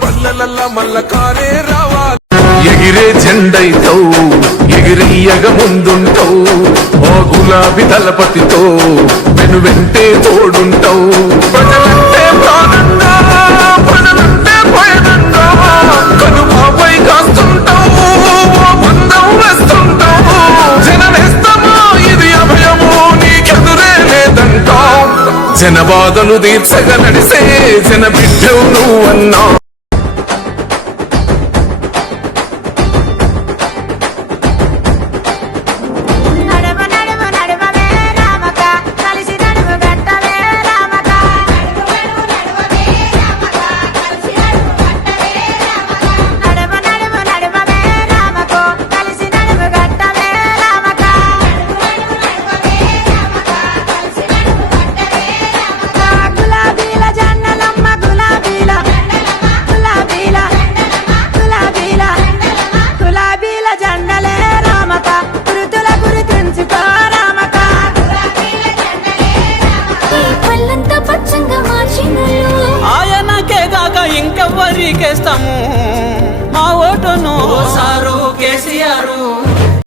పల్లెలల్లా మల్ల కారే రావాలి. ఎగిరే జెండైతావు ఎగిరియగ ముందుంటావు, ఓ గులాబీ దళపతితో వెను వెంటే తోడుంటావు. ప్రజలంటే ప్రాణంగా ప్రజలంటే భయనంగా కనుమాపై కాస్తుంటావు, ఓ బంధం వేస్తుంటావు. జననేస్తమా ఇది అభయము నీకెదురే లేదంటావు. జనబాధలు తీర్చగా నడిసే జన బిడ్డవు నువ్వన్నా. ఇంకెవ్వరికేస్తాము మా ఓటును సారు కేసీఆర్.